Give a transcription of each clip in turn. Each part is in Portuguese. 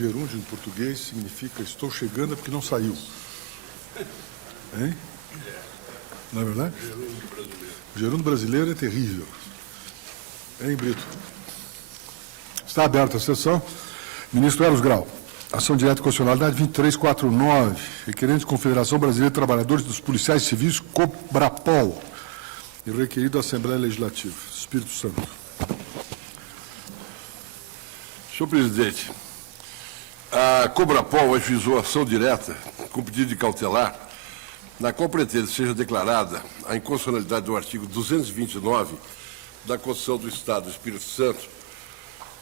gerúndio em português significa estou chegando é porque não saiu. Hein? Não é verdade? O gerúndio brasileiro é terrível. Hein, Brito? Está aberta a sessão. Ministro Eros Grau. Ação direta de constitucionalidade 2349, requerente Confederação Brasileira de Trabalhadores dos Policiais Civis, Cobrapol. E requerido da Assembleia Legislativa. Espírito Santo. Senhor presidente, a Cobrapol ajuizou ação direta com pedido de cautelar, na qual pretende que seja declarada a inconstitucionalidade do artigo 229 da Constituição do Estado do Espírito Santo,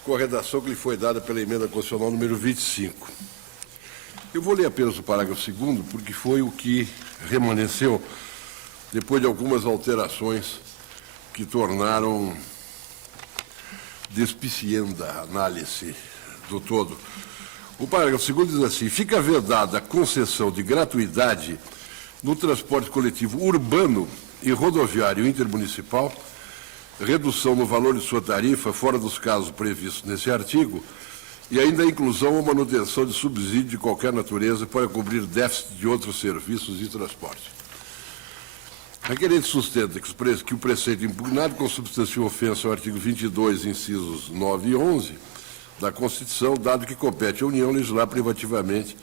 com a redação que lhe foi dada pela emenda constitucional número 25. Eu vou ler apenas o parágrafo 2º, porque foi o que remanesceu depois de algumas alterações que tornaram despicienda a análise do todo. O parágrafo 2º diz assim: fica vedada a concessão de gratuidade no transporte coletivo urbano e rodoviário intermunicipal, redução no valor de sua tarifa, fora dos casos previstos nesse artigo, e ainda a inclusão ou manutenção de subsídio de qualquer natureza para cobrir déficit de outros serviços de transporte. A requerente sustenta que o preceito impugnado consubstancia ofensa ao artigo 22, incisos 9 e 11 da Constituição, dado que compete à União legislar privativamente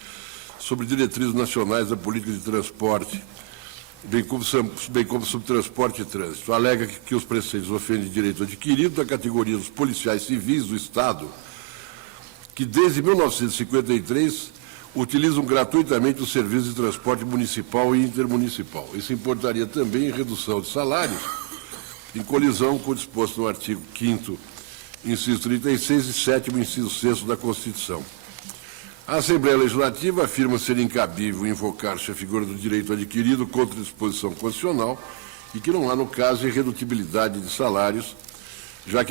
sobre diretrizes nacionais da política de transporte, bem como sobre transporte e trânsito. Alega que os preceitos ofendem direito adquirido da categoria dos policiais civis do Estado, que desde 1953 utilizam gratuitamente os serviços de transporte municipal e intermunicipal. Isso importaria também em redução de salários, em colisão com o disposto no artigo 5º, inciso 36 e 7º, inciso 6º da Constituição. A Assembleia Legislativa afirma ser incabível invocar-se a figura do direito adquirido contra disposição constitucional e que não há, no caso, irredutibilidade de salários, já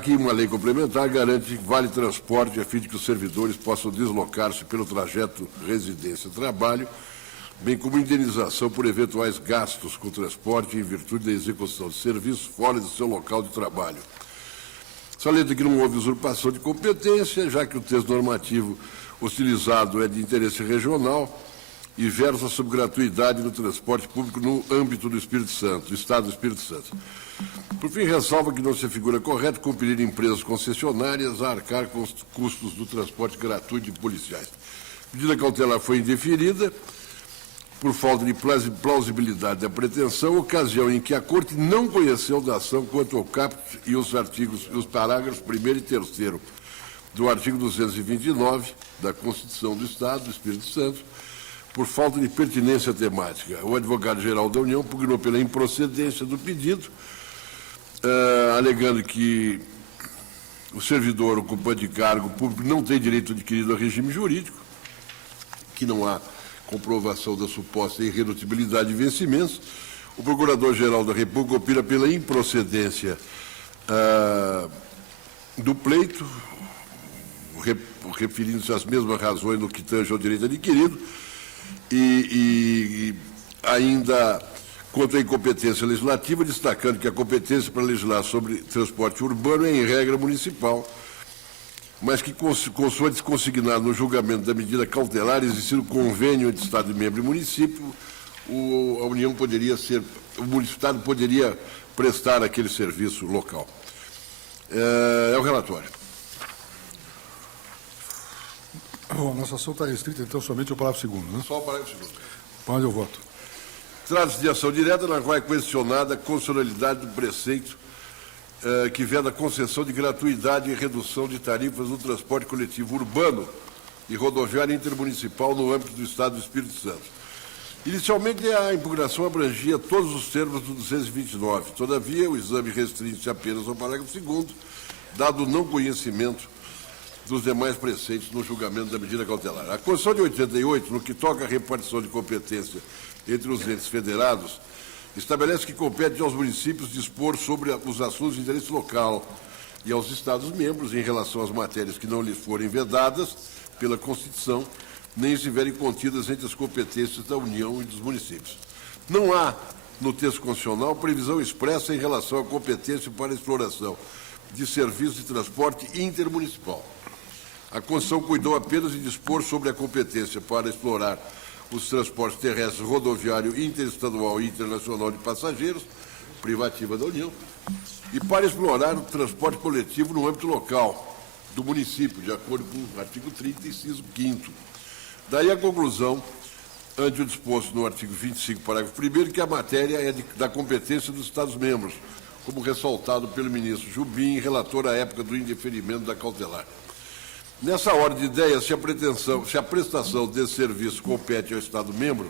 que uma lei complementar garante vale transporte a fim de que os servidores possam deslocar-se pelo trajeto residência-trabalho, bem como indenização por eventuais gastos com transporte em virtude da execução de serviços fora do seu local de trabalho. Salienta que não houve usurpação de competência, já que o texto normativo utilizado é de interesse regional e versa sobre gratuidade no transporte público no âmbito do Espírito Santo, do Estado do Espírito Santo. Por fim, ressalva que não se figura correto compelir empresas concessionárias a arcar com os custos do transporte gratuito de policiais. A medida cautelar foi indeferida por falta de plausibilidade da pretensão, ocasião em que a Corte não conheceu da ação quanto ao caput e os parágrafos 1º e 3º do artigo 229 da Constituição do Estado do Espírito Santo, por falta de pertinência temática. O advogado-geral da União pugnou pela improcedência do pedido, alegando que o servidor ocupante de cargo público não tem direito adquirido ao regime jurídico, que não há comprovação da suposta irredutibilidade de vencimentos. O Procurador-Geral da República opina pela improcedência do pleito, referindo-se às mesmas razões no que tange ao direito adquirido, e ainda quanto à incompetência legislativa, destacando que a competência para legislar sobre transporte urbano é em regra municipal, mas que, consoante consignado no julgamento da medida cautelar, existindo convênio entre Estado membro e município, a União poderia ser, o Estado poderia prestar aquele serviço local. É o relatório. Bom, a nossa ação está restrita, então, somente ao parágrafo 2º, né? Só o parágrafo 2º. Pode eu voto. Trata-se de ação direta na qual é questionada a constitucionalidade do preceito que veda a concessão de gratuidade e redução de tarifas no transporte coletivo urbano e rodoviário intermunicipal no âmbito do Estado do Espírito Santo. Inicialmente, a impugnação abrangia todos os termos do 229. Todavia, o exame restringe-se apenas ao parágrafo 2º, dado o não conhecimento dos demais preceitos no julgamento da medida cautelar. A Constituição de 88, no que toca à repartição de competência entre os entes federados, estabelece que compete aos municípios dispor sobre os assuntos de interesse local e aos Estados-membros em relação às matérias que não lhes forem vedadas pela Constituição, nem estiverem contidas entre as competências da União e dos municípios. Não há, no texto constitucional, previsão expressa em relação à competência para a exploração de serviços de transporte intermunicipal. A Constituição cuidou apenas de dispor sobre a competência para explorar os transportes terrestres, rodoviário, interestadual e internacional de passageiros, privativa da União, e para explorar o transporte coletivo no âmbito local do município, de acordo com o artigo 30, inciso 5º. Daí a conclusão, ante o disposto no artigo 25, parágrafo 1º, que a matéria é da competência dos Estados-membros, como ressaltado pelo ministro Jubim, relator à época do indeferimento da cautelar. Nessa ordem de ideias, se a prestação desse serviço compete ao Estado-membro,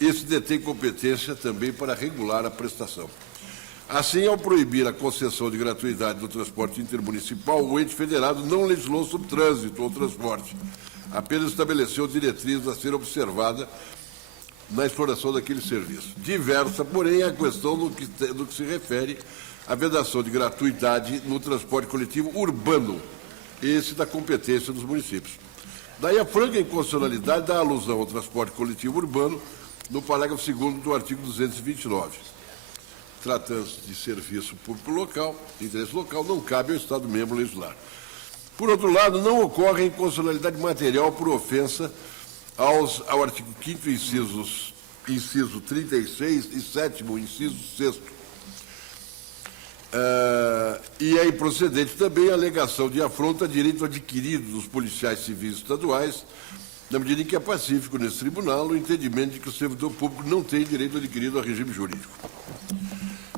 esse detém competência também para regular a prestação. Assim, ao proibir a concessão de gratuidade do transporte intermunicipal, o ente federado não legislou sobre trânsito ou transporte, apenas estabeleceu diretrizes a ser observada na exploração daquele serviço. Diversa, porém, é a questão no que se refere à vedação de gratuidade no transporte coletivo urbano, esse da competência dos municípios. Daí a franca inconstitucionalidade da alusão ao transporte coletivo urbano no parágrafo 2º do artigo 229. Tratando-se de serviço público local, interesse local, não cabe ao Estado-membro legislar. Por outro lado, não ocorre inconstitucionalidade material por ofensa ao artigo 5º, inciso 36 e 7º, inciso 6º. E é improcedente também a alegação de afronta a direito adquirido dos policiais civis estaduais, na medida em que é pacífico nesse tribunal o entendimento de que o servidor público não tem direito adquirido ao regime jurídico.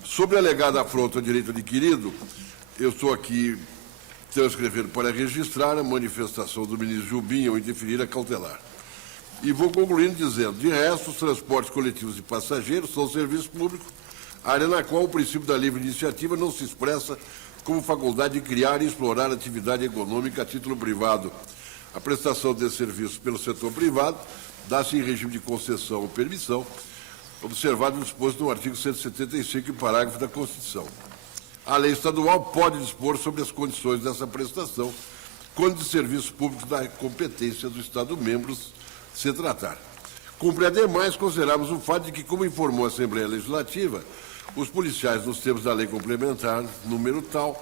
Sobre a alegada afronta ao direito adquirido, eu estou aqui transcrevendo para registrar a manifestação do ministro Jubim ao indeferir a cautelar. E vou concluindo dizendo, de resto, os transportes coletivos de passageiros são serviço público, área na qual o princípio da livre iniciativa não se expressa como faculdade de criar e explorar atividade econômica a título privado. A prestação desse serviço pelo setor privado dá-se em regime de concessão ou permissão, observado o disposto no artigo 175, parágrafo da Constituição. A lei estadual pode dispor sobre as condições dessa prestação, quando de serviços públicos da competência do Estado-membro se tratar. Cumpre, ademais, considerarmos o fato de que, como informou a Assembleia Legislativa, os policiais, nos termos da lei complementar, número tal,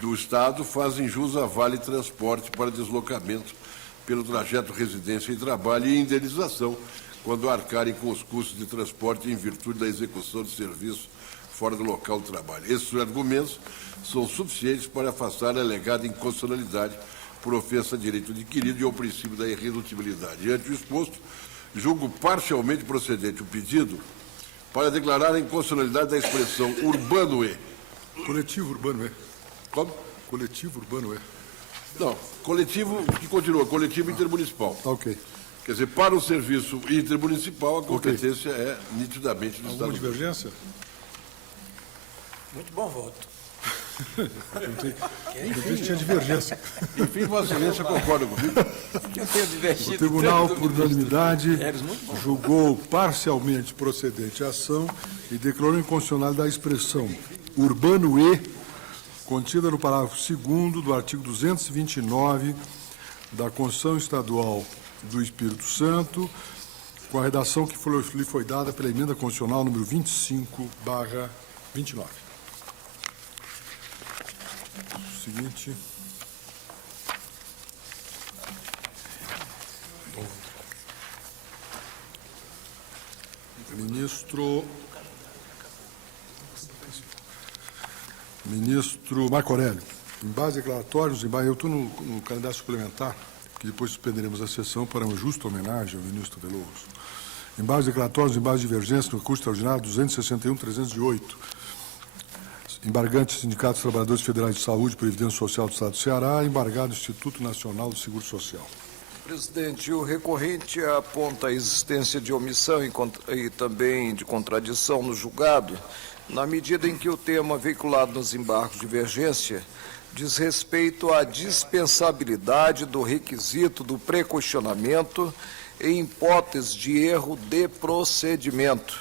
do Estado, fazem jus a vale transporte para deslocamento pelo trajeto residência e trabalho e indenização, quando arcarem com os custos de transporte em virtude da execução de serviço fora do local de trabalho. Esses argumentos são suficientes para afastar a alegada inconstitucionalidade por ofensa a direito adquirido e ao princípio da irredutibilidade. Diante o exposto, julgo parcialmente procedente o pedido para declarar a inconstitucionalidade da expressão urbano e. Coletivo urbano é. Como? Coletivo urbano é. Não, coletivo que continua, coletivo intermunicipal. Tá ok. Quer dizer, para o serviço intermunicipal, a competência é nitidamente do Alguma Estado. divergência? Muito bom voto. Enfim, tinha divergência. Enfim, Vossa Excelência concorda comigo? Eu tenho divertido. O Tribunal, tanto por do ministro unanimidade, Pérez, muito bom. julgou parcialmente procedente a ação e declarou inconstitucional da expressão urbano e, contida no parágrafo 2º do artigo 229 da Constituição Estadual do Espírito Santo, com a redação que lhe foi dada pela emenda constitucional número 25/29. O seguinte. Ministro Marco Aurélio, em base declaratórios, eu estou no calendário suplementar, que depois suspenderemos a sessão para uma justa homenagem ao ministro Veloso. Em base declaratórios, em base de divergência, no recurso extraordinário 261.308, embargante Sindicato dos Trabalhadores Federais de Saúde e Previdência Social do Estado do Ceará, embargado Instituto Nacional do Seguro Social. Presidente, o recorrente aponta a existência de omissão e também de contradição no julgado, na medida em que o tema veiculado nos embargos de divergência diz respeito à dispensabilidade do requisito do pré-questionamento em hipótese de erro de procedimento.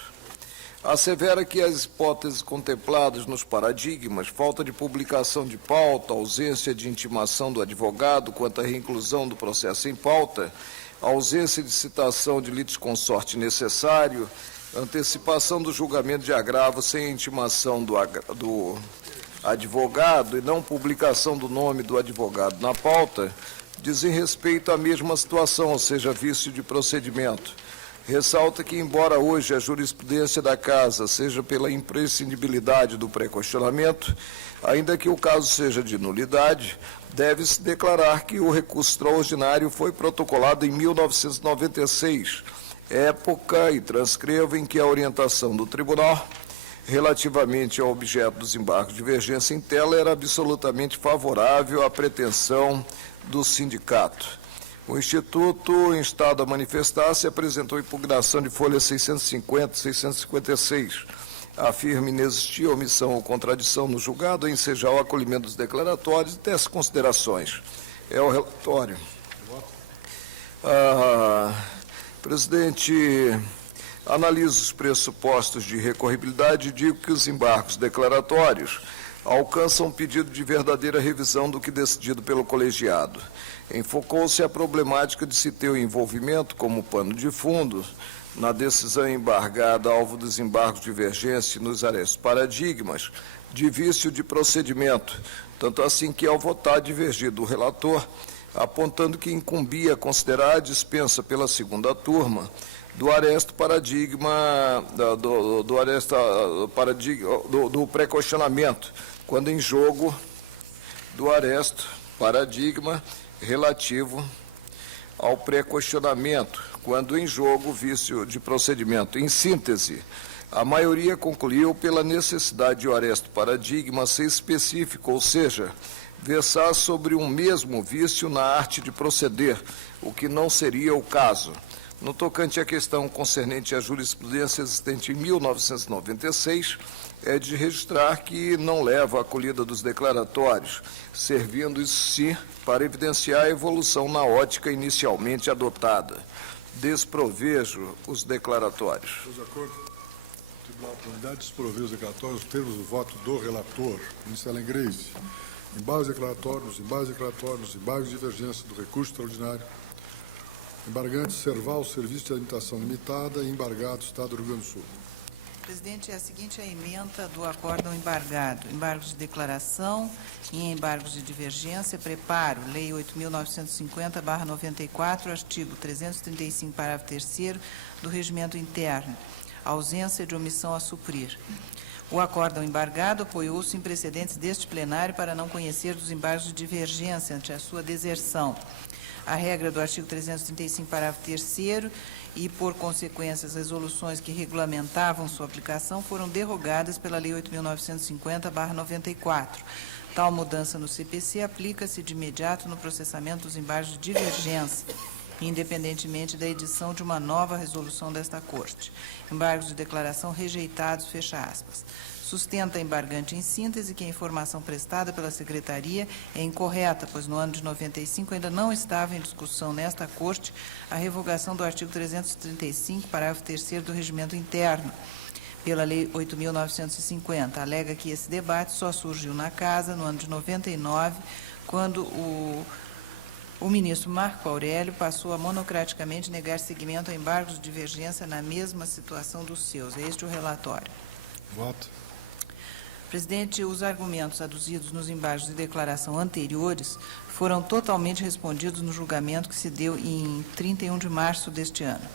Assevera que as hipóteses contempladas nos paradigmas, falta de publicação de pauta, ausência de intimação do advogado quanto à reinclusão do processo em pauta, ausência de citação de litisconsorte necessário, antecipação do julgamento de agravo sem intimação do advogado e não publicação do nome do advogado na pauta, dizem respeito à mesma situação, ou seja, vício de procedimento. Ressalta que, embora hoje a jurisprudência da Casa seja pela imprescindibilidade do pré-questionamento, ainda que o caso seja de nulidade, deve-se declarar que o recurso extraordinário foi protocolado em 1996, época, e transcrevo, em que a orientação do Tribunal relativamente ao objeto dos embargos de divergência em tela era absolutamente favorável à pretensão do sindicato. O Instituto, instado a manifestar-se, apresentou impugnação de folha 650 e 656. Afirma inexistir omissão ou contradição no julgado, a ensejar o acolhimento dos declaratórios e tece considerações. É o relatório. Presidente, analiso os pressupostos de recorribilidade e digo que os embargos declaratórios alcançam um pedido de verdadeira revisão do que decidido pelo colegiado. Enfocou-se a problemática de se ter o envolvimento como pano de fundo na decisão embargada alvo dos embargos de divergência nos arestos paradigmas de vício de procedimento, tanto assim que, ao votar, divergir do relator, apontando que incumbia considerar a dispensa pela segunda turma do aresto paradigma, do pré-questionamento, quando em jogo do aresto paradigma relativo ao pré-questionamento, quando em jogo vício de procedimento. Em síntese, a maioria concluiu pela necessidade de o aresto paradigma ser específico, ou seja, versar sobre um mesmo vício na arte de proceder, o que não seria o caso. No tocante à questão concernente à jurisprudência existente em 1996, é de registrar que não leva à acolhida dos declaratórios, servindo isso sim para evidenciar a evolução na ótica inicialmente adotada. Desprovejo os declaratórios. Estou de acordo? O Tribunal da Unidade desproveu os declaratórios, os termos do voto do relator, ministro Ellen Grace. Embargos declaratórios, embargos de divergência do recurso extraordinário, embargante Serval, Serviço de Alimentação Limitada e embargado Estado do Rio Grande do Sul. Presidente, é a seguinte a ementa do acórdão embargado. Embargos de declaração e embargos de divergência. Preparo, Lei 8.950/94, artigo 335, parágrafo 3º do Regimento Interno. Ausência de omissão a suprir. O acórdão embargado apoiou-se em precedentes deste plenário para não conhecer dos embargos de divergência ante a sua deserção. A regra do artigo 335, parágrafo 3º, e, por consequência, as resoluções que regulamentavam sua aplicação foram derrogadas pela Lei 8.950/94. Tal mudança no CPC aplica-se de imediato no processamento dos embargos de divergência, independentemente da edição de uma nova resolução desta Corte. Embargos de declaração rejeitados, fecha aspas. Sustenta a embargante em síntese que a informação prestada pela Secretaria é incorreta, pois no ano de 95 ainda não estava em discussão nesta Corte a revogação do artigo 335, parágrafo 3º do Regimento Interno, pela Lei 8.950. Alega que esse debate só surgiu na Casa no ano de 99, quando o ministro Marco Aurélio passou a monocraticamente negar seguimento a embargos de divergência na mesma situação dos seus. É este o relatório. Voto. Presidente, os argumentos aduzidos nos embargos de declaração anteriores foram totalmente respondidos no julgamento que se deu em 31 de março deste ano.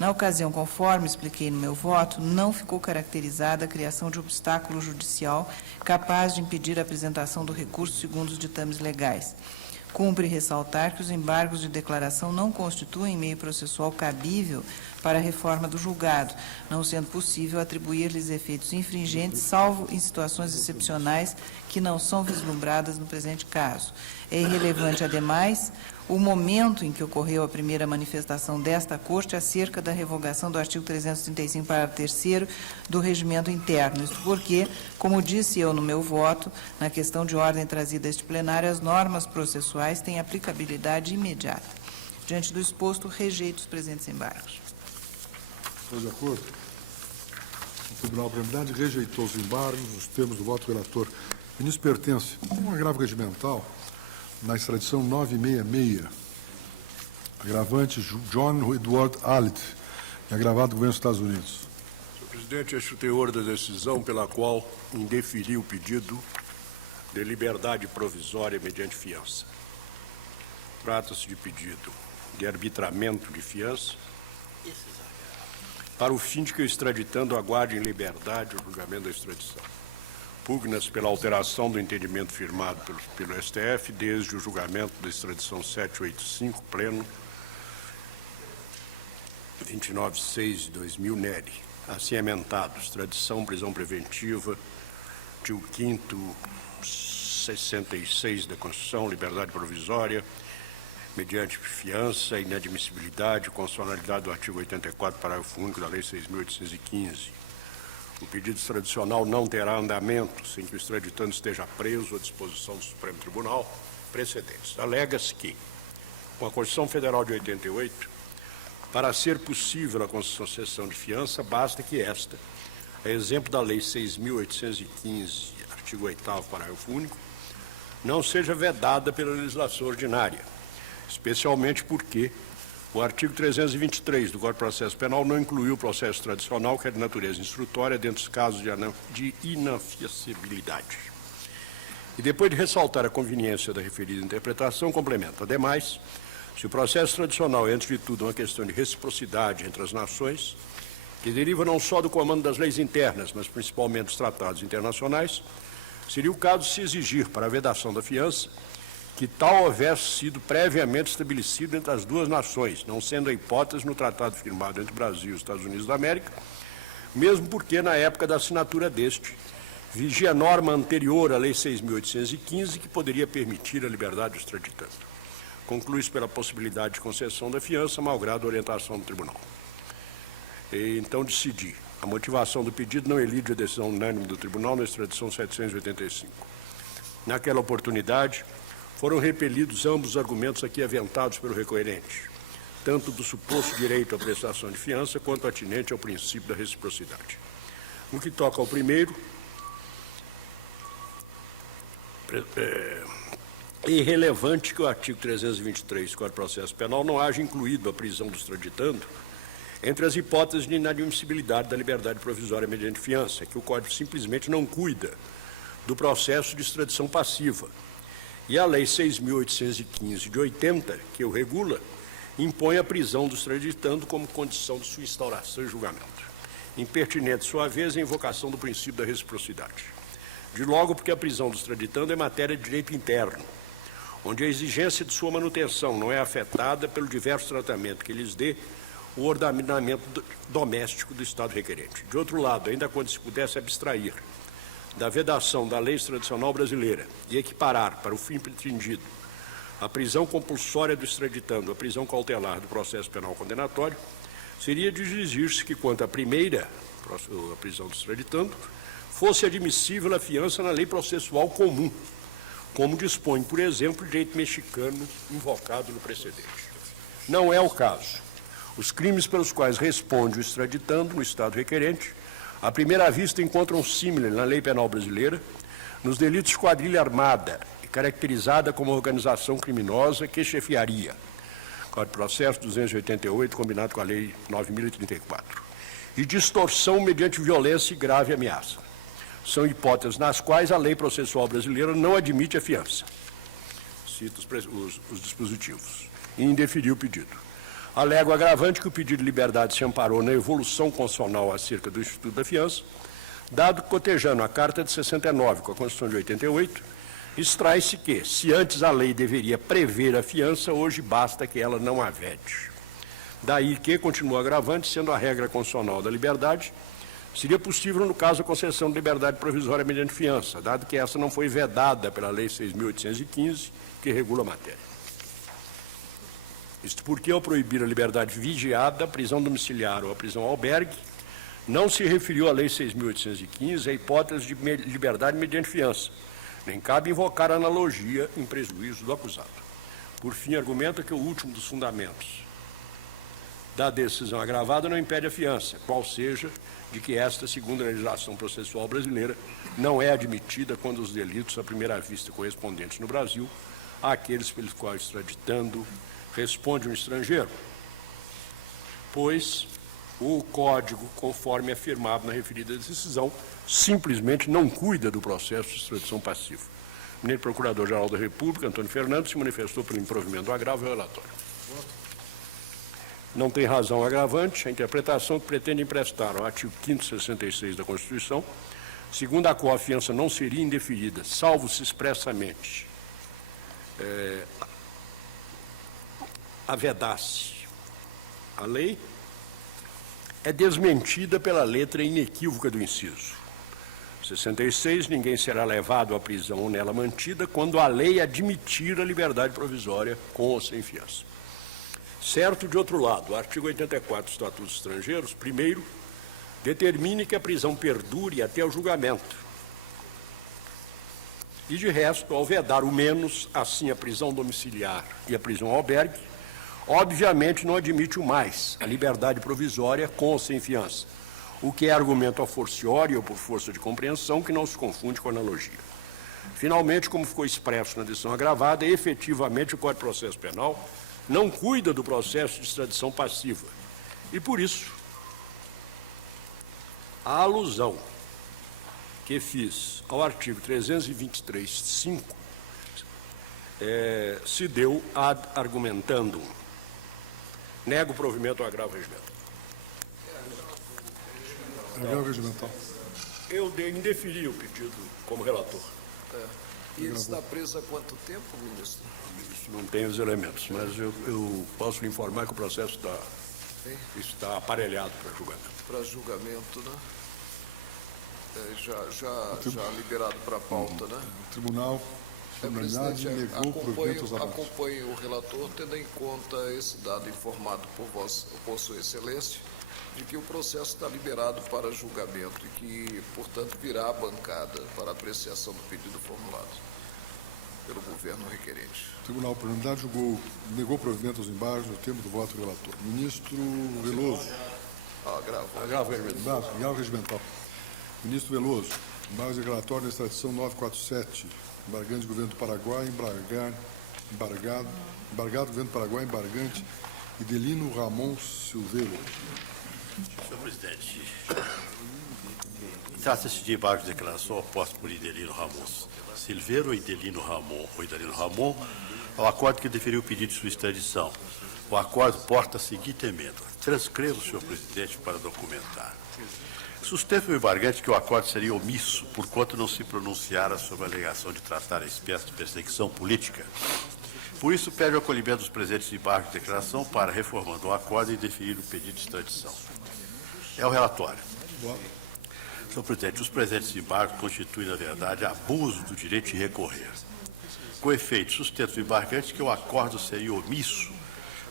Na ocasião, conforme expliquei no meu voto, não ficou caracterizada a criação de obstáculo judicial capaz de impedir a apresentação do recurso segundo os ditames legais. Cumpre ressaltar que os embargos de declaração não constituem meio processual cabível para a reforma do julgado, não sendo possível atribuir-lhes efeitos infringentes, salvo em situações excepcionais que não são vislumbradas no presente caso. É irrelevante, ademais, o momento em que ocorreu a primeira manifestação desta Corte acerca da revogação do artigo 335, parágrafo 3º do Regimento Interno. Isto porque, como disse eu no meu voto, na questão de ordem trazida a este plenário, as normas processuais têm aplicabilidade imediata. Diante do exposto, rejeito os presentes embargos. Estou de acordo? O Tribunal da Unidade rejeitou os embargos, os termos do voto do relator. Ministro Pertence, tem um agravo regimental na extradição 966, agravante John Edward Allitt, agravado do governo dos Estados Unidos. Senhor presidente, este é o teor da decisão pela qual indeferi o pedido de liberdade provisória mediante fiança. trata-se de pedido de arbitramento de fiança, para o fim de que o extraditando aguarde em liberdade o julgamento da extradição. Pugna-se pela alteração do entendimento firmado pelo STF desde o julgamento da extradição 785, pleno, 29/6/2000, NERI. Assim emendado, extradição, prisão preventiva, artigo 5º, 66 da Constituição, liberdade provisória, mediante fiança, inadmissibilidade, constitucionalidade do artigo 84, parágrafo único da Lei 6.815. O pedido extradicional não terá andamento sem que o extraditando esteja preso à disposição do Supremo Tribunal. Precedentes. Alega-se que, com a Constituição Federal de 88, para ser possível a concessão de fiança, basta que esta, a exemplo da Lei 6.815, artigo 8º, parágrafo único, não seja vedada pela legislação ordinária, especialmente porque o artigo 323 do Código de Processo Penal não incluiu o processo tradicional, que é de natureza instrutória, dentre os casos de inafiançabilidade. E depois de ressaltar a conveniência da referida interpretação, complementa. Ademais, se o processo tradicional é, antes de tudo, uma questão de reciprocidade entre as nações, que deriva não só do comando das leis internas, mas principalmente dos tratados internacionais, seria o caso de se exigir, para a vedação da fiança, que tal houvesse sido previamente estabelecido entre as duas nações, não sendo a hipótese no tratado firmado entre o Brasil e os Estados Unidos da América, mesmo porque, na época da assinatura deste, vigia a norma anterior à Lei 6.815, que poderia permitir a liberdade do extraditando. Conclui-se pela possibilidade de concessão da fiança, malgrado a orientação do tribunal. E, então, decidi. A motivação do pedido não elide a decisão unânime do tribunal na extradição 785. Naquela oportunidade, foram repelidos ambos os argumentos aqui aventados pelo requerente, tanto do suposto direito à prestação de fiança, quanto atinente ao princípio da reciprocidade. No que toca ao primeiro, é irrelevante que o artigo 323 do Código de Processo Penal não haja incluído a prisão do extraditando entre as hipóteses de inadmissibilidade da liberdade provisória mediante fiança, que o Código simplesmente não cuida do processo de extradição passiva. E a Lei 6.815 de 80, que o regula, impõe a prisão do extraditando como condição de sua instauração e julgamento. Impertinente, sua vez, a invocação do princípio da reciprocidade. De logo, porque a prisão do extraditando é matéria de direito interno, onde a exigência de sua manutenção não é afetada pelo diverso tratamento que lhes dê o ordenamento doméstico do Estado requerente. De outro lado, ainda quando se pudesse abstrair da vedação da lei extradicional brasileira e equiparar, para o fim pretendido, a prisão compulsória do extraditando à prisão cautelar do processo penal condenatório, seria de exigir-se que, quanto à primeira, a prisão do extraditando, fosse admissível a fiança na lei processual comum, como dispõe, por exemplo, o direito mexicano invocado no precedente. Não é o caso. Os crimes pelos quais responde o extraditando no Estado requerente, à primeira vista, encontram símile na lei penal brasileira nos delitos de quadrilha armada, caracterizada como organização criminosa que chefiaria. Código de Processo 288, combinado com a Lei 9.034. E distorção mediante violência e grave ameaça. São hipóteses nas quais a lei processual brasileira não admite a fiança. Cito os dispositivos. E indeferiu o pedido. Alego agravante que o pedido de liberdade se amparou na evolução constitucional acerca do Instituto da Fiança, dado que, cotejando a Carta de 69 com a Constituição de 88, extrai-se que, se antes a lei deveria prever a fiança, hoje basta que ela não a vede. Daí que, continua agravante, sendo a regra constitucional da liberdade, seria possível, no caso, a concessão de liberdade provisória mediante fiança, dado que essa não foi vedada pela Lei 6.815, que regula a matéria. Isto porque, ao proibir a liberdade vigiada, a prisão domiciliar ou a prisão albergue, não se referiu à Lei 6.815 a hipótese de liberdade mediante fiança, nem cabe invocar analogia em prejuízo do acusado. Por fim, argumenta que o último dos fundamentos da decisão agravada não impede a fiança, qual seja de que esta, segundo a legislação processual brasileira, não é admitida quando os delitos, à primeira vista correspondentes no Brasil, àqueles pelos quais extraditando responde um estrangeiro, pois o Código, conforme afirmado na referida decisão, simplesmente não cuida do processo de extradição passiva. O eminente Procurador-Geral da República, Antônio Fernandes, se manifestou pelo improvimento do agravo e relatório. Não tem razão agravante a interpretação que pretende emprestar ao artigo 5º 66 da Constituição, segundo a qual a fiança não seria indeferida, salvo se expressamente avedasse a lei, é desmentida pela letra inequívoca do inciso. 66, ninguém será levado à prisão ou nela mantida quando a lei admitir a liberdade provisória com ou sem fiança. Certo, de outro lado, o artigo 84 do Estatuto dos Estrangeiros, primeiro, determine que a prisão perdure até o julgamento. E, de resto, ao vedar o menos, assim a prisão domiciliar e a prisão albergue, obviamente não admite o mais, a liberdade provisória com ou sem fiança, o que é argumento a forciori ou por força de compreensão que não se confunde com analogia. Finalmente, como ficou expresso na decisão agravada, efetivamente o Código de Processo Penal não cuida do processo de extradição passiva. E, por isso, a alusão que fiz ao artigo 323.5 se deu argumentando nego o provimento ao agravo regimental. Agravo regimental. Eu indeferi o pedido como relator. E ele está preso há quanto tempo, ministro? Isso não tem os elementos, mas eu posso lhe informar que o processo está aparelhado para julgamento. Para julgamento, né? Já liberado para a pauta, né? O Tribunal, Presidente, negou o provimento aos avanços. acompanhe o relator, tendo em conta esse dado informado por Sua Excelência, de que o processo está liberado para julgamento e que, portanto, virá à bancada para apreciação do pedido formulado pelo governo requerente. O Tribunal, por unanimidade, negou o provimento aos embargos no termo do voto do relator. Ministro Veloso. Agravo regimental. Agravo regimental. Ministro Veloso, embargos de relatório da extradição 947, embargante do governo do Paraguai, embargado do governo do Paraguai, embargante Idelino Ramon Silveira. Senhor presidente, trata-se de embargo de declaração oposta por Idelino Ramon Silveira ou Idelino Ramon ao acordo que deferiu o pedido de sua extradição. O acordo porta a seguinte emenda. Transcrevo, senhor presidente, para documentar. Sustenta o embargante que o acordo seria omisso, porquanto não se pronunciara sobre a alegação de tratar a espécie de perseguição política. Por isso, pede o acolhimento dos presentes embargos de declaração para, reformando o acordo, e definir o pedido de extradição. É o relatório. Senhor presidente, os presentes embargos constituem, na verdade, abuso do direito de recorrer. Com efeito, sustenta o embargante que o acordo seria omisso,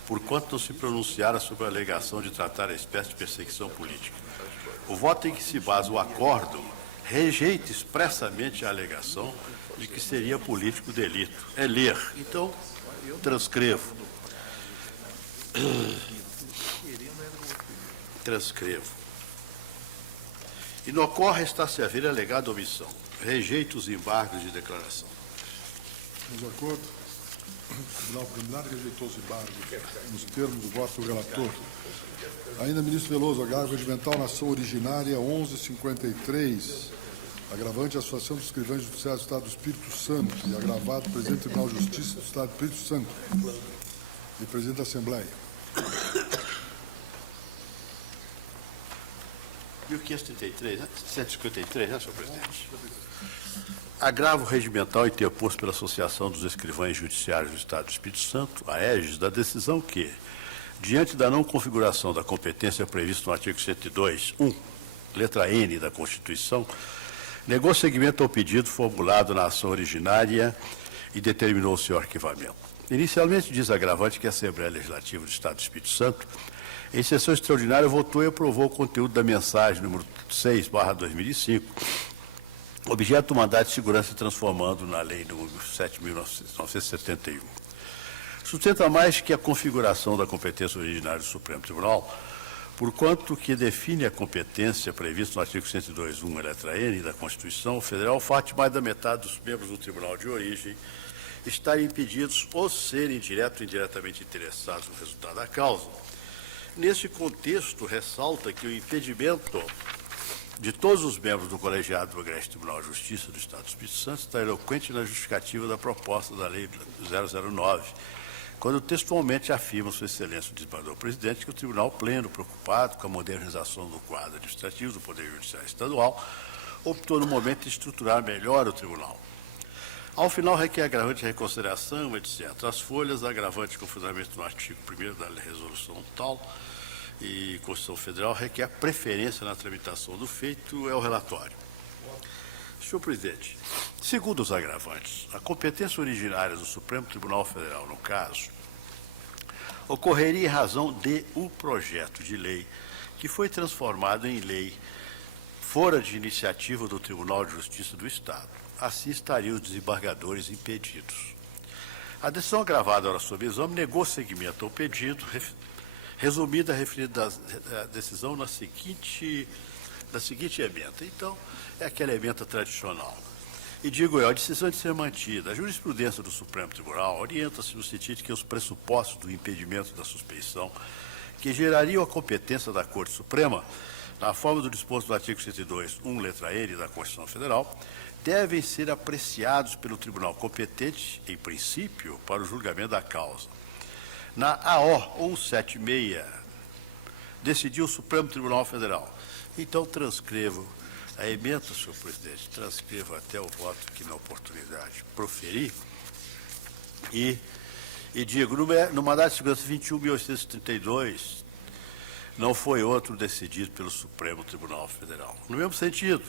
porquanto não se pronunciara sobre a alegação de tratar a espécie de perseguição política. O voto em que se basa o acordo rejeita expressamente a alegação de que seria político delito. É ler. Então, transcrevo. E no ocorre está-se a haver alegada omissão. Rejeito os embargos de declaração. Estamos de acordo? O Tribunal Preliminar rejeitou os embargos nos termos do voto do relator. Ainda, ministro Veloso, agravo regimental, nação originária 1153, agravante a Associação dos Escrivães Judiciários do Estado do Espírito Santo e agravado presidente do Tribunal de Justiça do Estado do Espírito Santo e presidente da Assembleia. 1533, né? 153, né, senhor presidente? Agravo regimental interposto pela Associação dos Escrivães Judiciários do Estado do Espírito Santo, a égide da decisão que, diante da não configuração da competência prevista no artigo 102.1, letra N da Constituição, negou seguimento ao pedido formulado na ação originária e determinou o seu arquivamento. Inicialmente, diz agravante que a Assembleia Legislativa do Estado do Espírito Santo, em sessão extraordinária, votou e aprovou o conteúdo da mensagem número 6/2005, objeto do mandato de segurança transformando na Lei número 7.971. Sustenta mais que a configuração da competência originária do Supremo Tribunal, porquanto que define a competência prevista no artigo 102.1, letra N da Constituição Federal, o fato de mais da metade dos membros do Tribunal de Origem estarem impedidos ou serem direto ou indiretamente interessados no resultado da causa. Nesse contexto, ressalta que o impedimento de todos os membros do colegiado do Egresso Tribunal de Justiça do Estado do Espírito Santo está eloquente na justificativa da proposta da Lei 009, quando textualmente afirma Sua Excelência o desembargador presidente que o Tribunal Pleno, preocupado com a modernização do quadro administrativo do Poder Judiciário Estadual, optou no momento em estruturar melhor o Tribunal. Ao final, requer agravante de reconsideração, etc. As folhas, agravante com fundamento no artigo 1º da Resolução tal e Constituição Federal, requer preferência na tramitação do feito, é o relatório. Senhor presidente, segundo os agravantes, a competência originária do Supremo Tribunal Federal, no caso, ocorreria em razão de um projeto de lei que foi transformado em lei fora de iniciativa do Tribunal de Justiça do Estado. Assim estariam os desembargadores impedidos. A decisão agravada ora sob exame negou seguimento ao pedido, resumida a referida decisão na seguinte emenda. Então, é aquela emenda tradicional. E digo eu, a decisão de ser mantida. A jurisprudência do Supremo Tribunal orienta-se no sentido que os pressupostos do impedimento da suspeição, que gerariam a competência da Corte Suprema, na forma do disposto do artigo 102, letra N da Constituição Federal, devem ser apreciados pelo tribunal competente, em princípio, para o julgamento da causa. Na AO 176, decidiu o Supremo Tribunal Federal. Então, transcrevo a emenda, senhor presidente, transcrevo até o voto que na oportunidade proferi, e digo, no mandato de segurança 21.832, não foi outro decidido pelo Supremo Tribunal Federal. No mesmo sentido,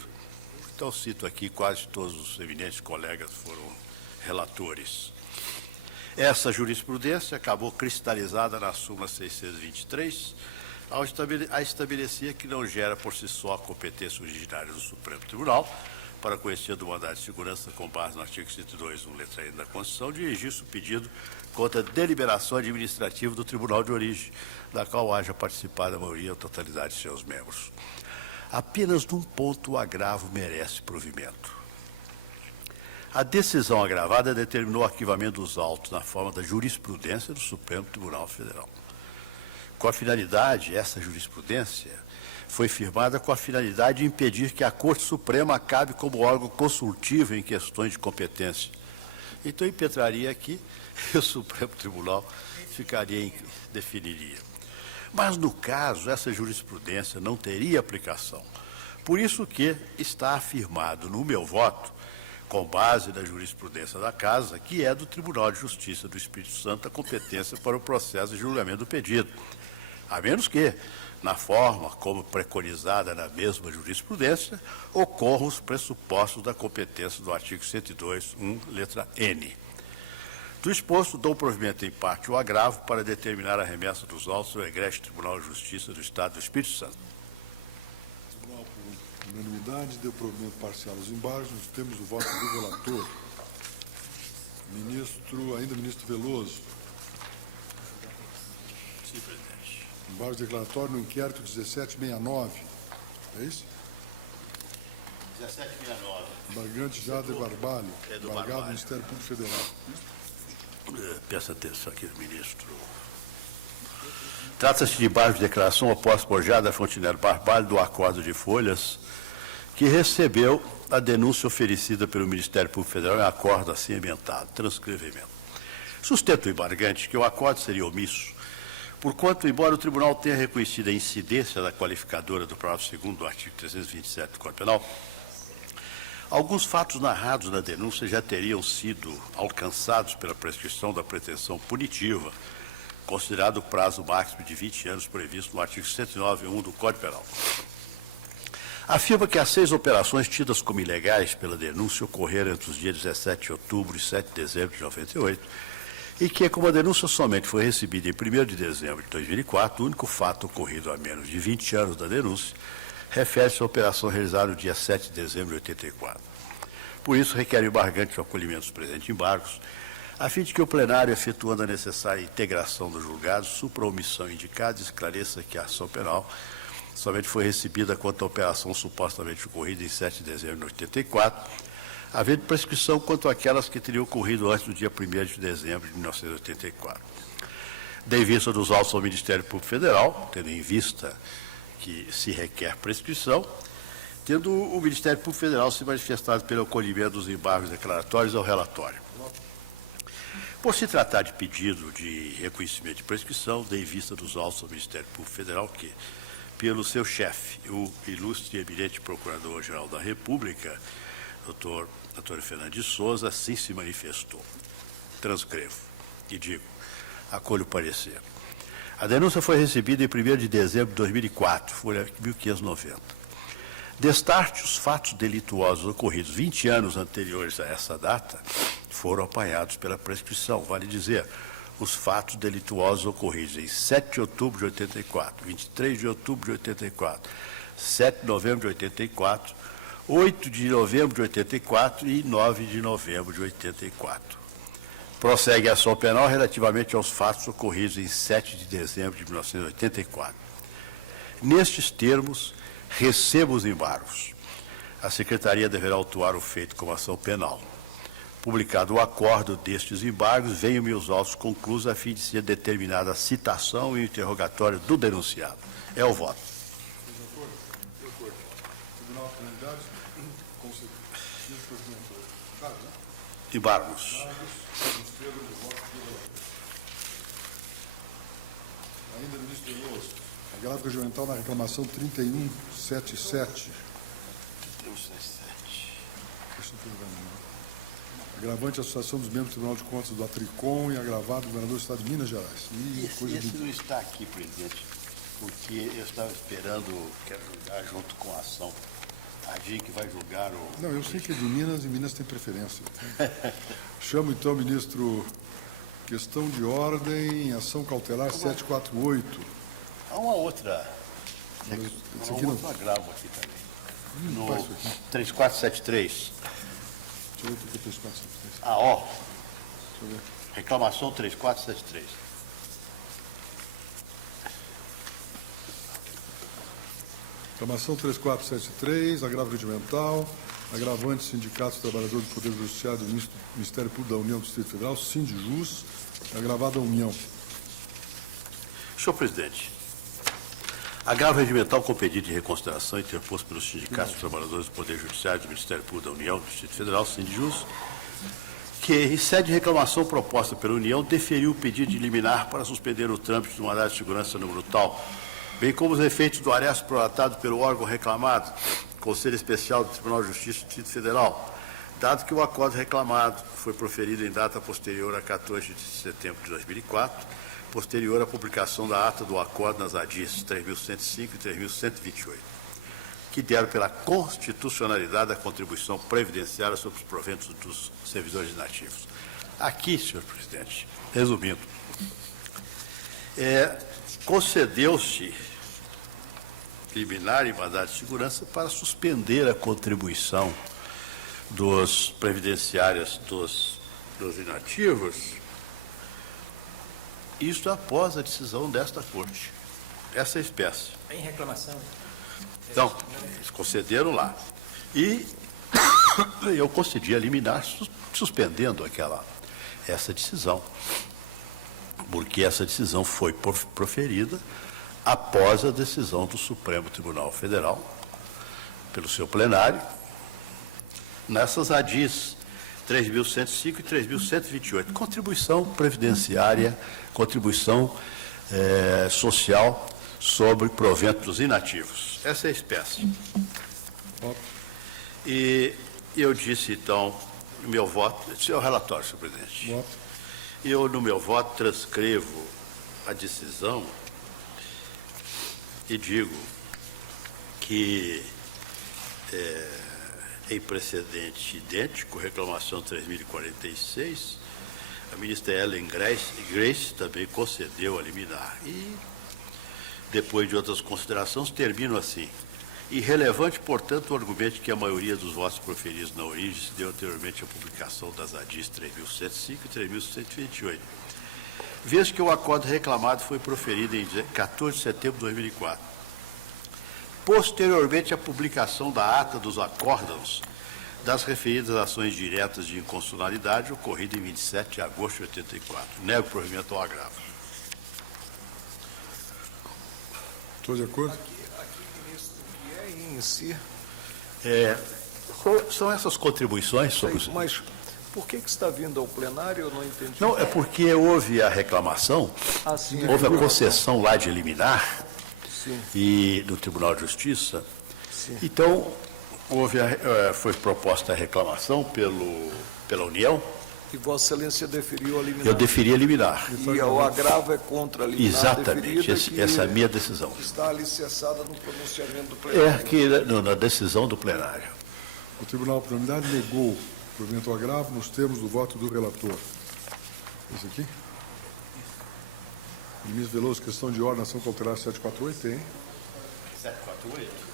então cito aqui, quase todos os eminentes colegas foram relatores. Essa jurisprudência acabou cristalizada na súmula 623, ao estabelecer que não gera por si só a competência originária do Supremo Tribunal para conhecer do mandado de segurança com base no artigo 102, letra N da Constituição, dirigir-se o pedido contra a deliberação administrativa do Tribunal de Origem, da qual haja participado a maioria ou totalidade de seus membros. Apenas num ponto o agravo merece provimento. A decisão agravada determinou o arquivamento dos autos na forma da jurisprudência do Supremo Tribunal Federal. Com a finalidade, essa jurisprudência foi firmada com a finalidade de impedir que a Corte Suprema acabe como órgão consultivo em questões de competência. Então, impetraria aqui e o Supremo Tribunal definiria. Mas, no caso, essa jurisprudência não teria aplicação. Por isso que está afirmado no meu voto, com base na jurisprudência da Casa, que é do Tribunal de Justiça do Espírito Santo a competência para o processo de julgamento do pedido. A menos que, na forma como preconizada na mesma jurisprudência, ocorram os pressupostos da competência do artigo 102, letra N. Do exposto, dou provimento em parte o agravo para determinar a remessa dos autos ao Egresso Tribunal de Justiça do Estado do Espírito Santo. O tribunal, por unanimidade, deu provimento parcial aos embargos. Nós temos o voto do relator. Ministro Veloso. Sim, presidente. Embargo declaratório no inquérito 1769. É isso? 1769. Embargante Jader Barbalho. É do embargado Barbalho. do Ministério Público Federal. Peço atenção aqui, ministro. Trata-se de embargo de declaração oposta por Jader Fontenelle Barbalho do Acordo de Folhas, que recebeu a denúncia oferecida pelo Ministério Público Federal em acordo assim emendado. Transcrevimento. Sustenta o embargante que o acordo seria omisso, porquanto, embora o tribunal tenha reconhecido a incidência da qualificadora do parágrafo 2º do artigo 327 do Código Penal, alguns fatos narrados na denúncia já teriam sido alcançados pela prescrição da pretensão punitiva, considerado o prazo máximo de 20 anos previsto no artigo 109.1 do Código Penal. Afirma que as 6 operações tidas como ilegais pela denúncia ocorreram entre os dias 17 de outubro e 7 de dezembro de 98, e que, como a denúncia somente foi recebida em 1º de dezembro de 2004, o único fato ocorrido há menos de 20 anos da denúncia refere-se à operação realizada no dia 7 de dezembro de 84. Por isso, requer o embargante o acolhimento dos presentes embargos, a fim de que o plenário, efetuando a necessária integração dos julgados, supra a omissão indicada e esclareça que a ação penal somente foi recebida quanto à operação supostamente ocorrida em 7 de dezembro de 84, havendo prescrição quanto àquelas que teriam ocorrido antes do dia 1º de dezembro de 1984. Dei vista dos autos ao Ministério Público Federal, tendo em vista que se requer prescrição, tendo o Ministério Público Federal se manifestado pelo acolhimento dos embargos declaratórios ao relatório. Por se tratar de pedido de reconhecimento de prescrição, dei vista dos autos ao Ministério Público Federal que, pelo seu chefe, o ilustre e eminente Procurador-Geral da República, Dr. Antônio Fernandes de Souza, assim se manifestou. Transcrevo e digo, acolho o parecer. A denúncia foi recebida em 1º de dezembro de 2004, folha 1590. Destarte, os fatos delituosos ocorridos 20 anos anteriores a essa data foram apanhados pela prescrição. Vale dizer, os fatos delituosos ocorridos em 7 de outubro de 84, 23 de outubro de 84, 7 de novembro de 84, 8 de novembro de 84 e 9 de novembro de 84. Prossegue a ação penal relativamente aos fatos ocorridos em 7 de dezembro de 1984. Nestes termos, recebo os embargos. A Secretaria deverá autuar o feito como ação penal. Publicado o acordo destes embargos, venho-me os autos conclusos a fim de ser determinada a citação e o interrogatório do denunciado. É o voto. Embargos. Ainda, ministro Veloso, agravo regimental na reclamação 3177. Agravante a Associação dos Membros do Tribunal de Contas do Atricom e agravado do Governador do Estado de Minas Gerais. Esse não está aqui, presidente, porque eu estava esperando julgar junto com a ação. A gente que vai julgar o... Não, eu sei que é de Minas e Minas tem preferência. Chamo então, ministro, questão de ordem, ação cautelar 748. Há uma outra. Esse Há aqui um não. outro agravo aqui também. No faz isso aqui. 3473. Deixa eu ver o que é 3473. Ah, ó. Deixa eu ver. Reclamação 3473. Reclamação 3473, agravo regimental, agravante sindicatos trabalhadores do Poder Judiciário do Ministério Público da União do Distrito Federal, Sindjus, agravada a União. Senhor presidente, agravo regimental com pedido de reconsideração interposto pelos sindicatos trabalhadores do Poder Judiciário do Ministério Público da União do Distrito Federal, Sindjus, que, em sede de reclamação proposta pela União, deferiu o pedido de liminar para suspender o trâmite do mandado de segurança número tal, bem como os efeitos do aresto prolatado pelo órgão reclamado, Conselho Especial do Tribunal de Justiça do Distrito Federal, dado que o acordo reclamado foi proferido em data posterior a 14 de setembro de 2004, posterior à publicação da ata do acordo nas ADIs 3.105 e 3.128, que deram pela constitucionalidade da contribuição previdenciária sobre os proventos dos servidores inativos. Aqui, senhor presidente, resumindo, concedeu-se liminar e mandado de segurança para suspender a contribuição dos previdenciárias dos inativos, isto após a decisão desta Corte. Essa espécie. Em reclamação. Então, eles concederam lá. E eu concedi a liminar suspendendo essa decisão, porque essa decisão foi proferida após a decisão do Supremo Tribunal Federal, pelo seu plenário, nessas ADIs 3.105 e 3.128, contribuição previdenciária, contribuição social sobre provento dos inativos. Essa é a espécie. E eu disse, então, no meu voto, esse é o relatório, senhor presidente. Voto. Eu, no meu voto, transcrevo a decisão e digo que, em precedente idêntico, reclamação 3.046, a ministra Ellen Grace também concedeu a liminar. E, depois de outras considerações, termino assim. Irrelevante, portanto, o argumento que a maioria dos votos proferidos na origem se deu anteriormente à publicação das ADIs 3.105 e 3.128, vez que o acordo reclamado foi proferido em 14 de setembro de 2004. Posteriormente à publicação da ata dos acórdãos das referidas ações diretas de inconstitucionalidade ocorrida em 27 de agosto de 84. Nego o provimento ao agravo. Estou de acordo? Aqui, ministro, que é em si São essas contribuições sobre... Mas por que está vindo ao plenário? Eu não entendi. Não, é porque houve a reclamação, Sim, houve a concessão lá de liminar Sim. e do Tribunal de Justiça. Sim. Então, foi proposta a reclamação pela União. E Vossa Excelência deferiu a liminar. Eu deferi a liminar. E o agravo é contra a liminar Exatamente, deferida, que essa é a minha decisão. está alicerçada no pronunciamento do plenário. É que na decisão do plenário. O Tribunal por Unanimidade negou o provimento agravo nos termos do voto do relator. Esse aqui? Ministro Veloso, questão de ordem, ação cautelar 748, tem? 748?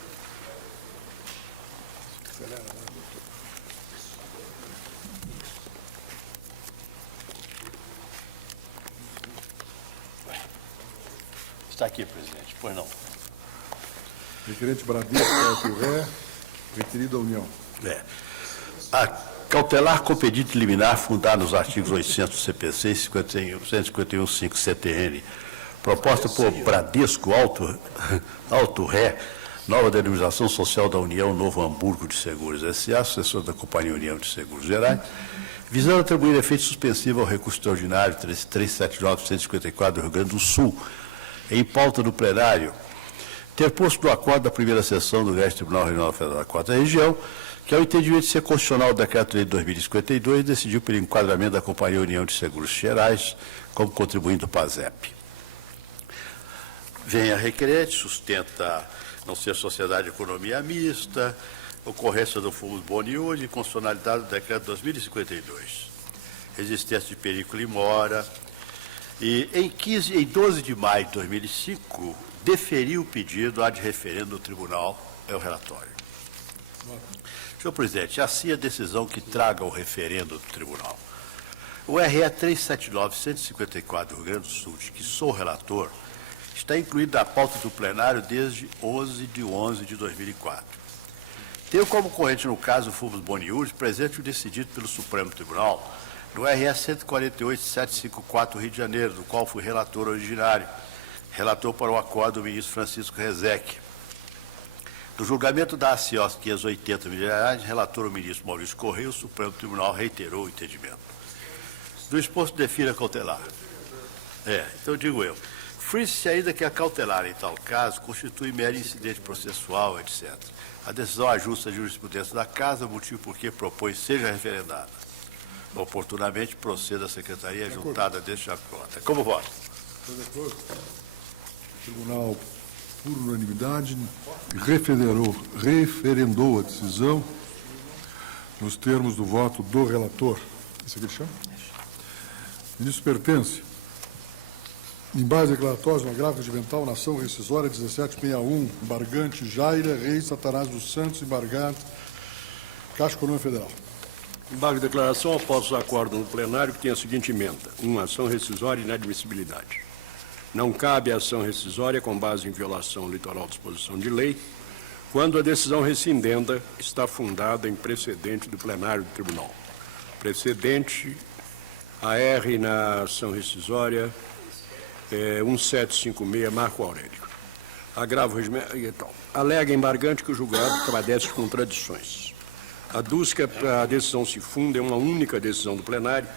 Está aqui, presidente. Pois não. Requerente Bradesco, Alto Ré, requerido a União. A cautelar competente liminar fundada nos artigos 800 do CPC e 151.5 CTN, proposta por Bradesco Alto Ré, nova denominação social da União Novo Hamburgo de Seguros S.A., sucessor da Companhia União de Seguros Gerais, visando atribuir efeito suspensivo ao recurso extraordinário 379.154 do Rio Grande do Sul, em pauta do plenário, ter posto no acordo da primeira sessão do 10º Tribunal Regional Federal da 4ª Região, que, ao entendimento de ser constitucional o Decreto-Lei de 2052, decidiu pelo enquadramento da Companhia União de Seguros Gerais como contribuinte do PASEP. Vem a requerente, sustenta não ser sociedade de economia mista, ocorrência do Fumus Boniúdi, inconstitucionalidade do Decreto 2052, existência de perículo e mora. E em 12 de maio de 2005, deferiu o pedido ad referendo do tribunal, é o relatório. Senhor presidente, assim a decisão que traga o referendo do tribunal. O RE 379.154 do Rio Grande do Sul, de que sou relator, está incluído na pauta do plenário desde 11 de 11 de 2004. Tenho como corrente no caso Fumus Boniúdi, presente o decidido pelo Supremo Tribunal, no RE 148.754, Rio de Janeiro, do qual fui relator originário, relator para o acordo do ministro Francisco Rezec. No julgamento da ACIOS 580 milhares, relator o ministro Maurício Correia, o Supremo Tribunal reiterou o entendimento. Do exposto define a cautelar. Então digo eu. Frise-se ainda que a cautelar, em tal caso, constitui mero incidente processual, etc. A decisão ajusta a jurisprudência da Casa, motivo por que propõe seja referendada. Oportunamente proceda a Secretaria juntada deste acordo. Como voto? Está de acordo? O Tribunal, por unanimidade, referendou a decisão nos termos do voto do relator. Isso aqui chama? Ministro pertence. Em base declaratória, no agravo regimental, na ação rescisória 1761, embargante Jaira Reis Satanás dos Santos, embargante Caixa Econômica Federal. Embargo de declaração após o acordo no plenário que tem a seguinte emenda. 1. Ação rescisória e inadmissibilidade. Não cabe a ação rescisória com base em violação litoral de disposição de lei, quando a decisão rescindenda está fundada em precedente do plenário do tribunal. Precedente, AR na ação rescisória 1756, Marco Aurélio. Agravo regimental. Alega embargante que o julgado padece de contradições. Aduz que a decisão se funda em uma única decisão do plenário,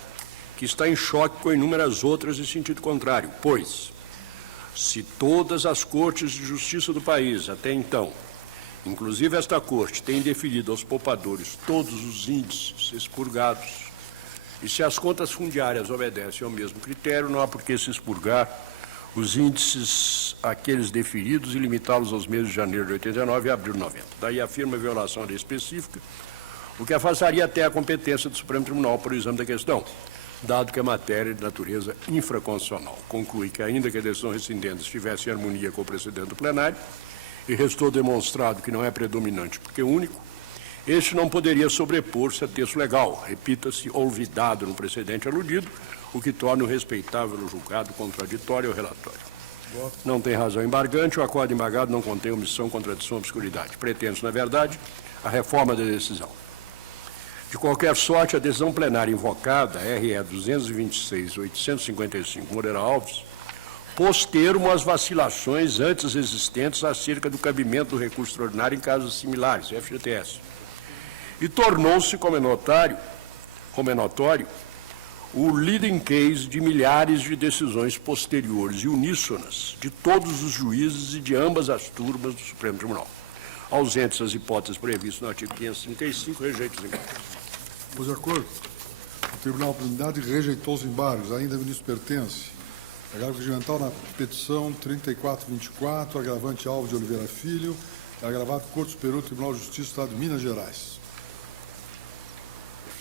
que está em choque com inúmeras outras em sentido contrário, pois, se todas as cortes de justiça do país, até então, inclusive esta corte, têm deferido aos poupadores todos os índices expurgados, e se as contas fundiárias obedecem ao mesmo critério, não há por que se expurgar os índices, aqueles deferidos, e limitá-los aos meses de janeiro de 89 e abril de 90. Daí afirma a violação da lei específica, o que afastaria até a competência do Supremo Tribunal para o exame da questão, dado que a matéria é de natureza infraconstitucional. Conclui que, ainda que a decisão rescindente estivesse em harmonia com o precedente do plenário, e restou demonstrado que não é predominante porque único, este não poderia sobrepor-se a texto legal, repita-se, olvidado no precedente aludido, o que torna o respeitável julgado contraditório ao relatório. Não tem razão embargante, o acordo embargado não contém omissão, contradição ou obscuridade. Pretende, na verdade, a reforma da decisão. De qualquer sorte, a decisão plenária invocada, RE 226-855, Moreira Alves, pôs termo às vacilações antes existentes acerca do cabimento do recurso extraordinário em casos similares, FGTS, e tornou-se, como é notório, o leading case de milhares de decisões posteriores e uníssonas de todos os juízes e de ambas as turmas do Supremo Tribunal. Ausentes as hipóteses previstas no artigo 535, rejeita os embargos. Pois de acordo. O Tribunal de Unidade rejeitou os embargos. Ainda, ministro, pertence. Agravo regimental na petição 3424, agravante Alves de Oliveira Filho, agravado Corte Superior do Tribunal de Justiça do Estado de Minas Gerais.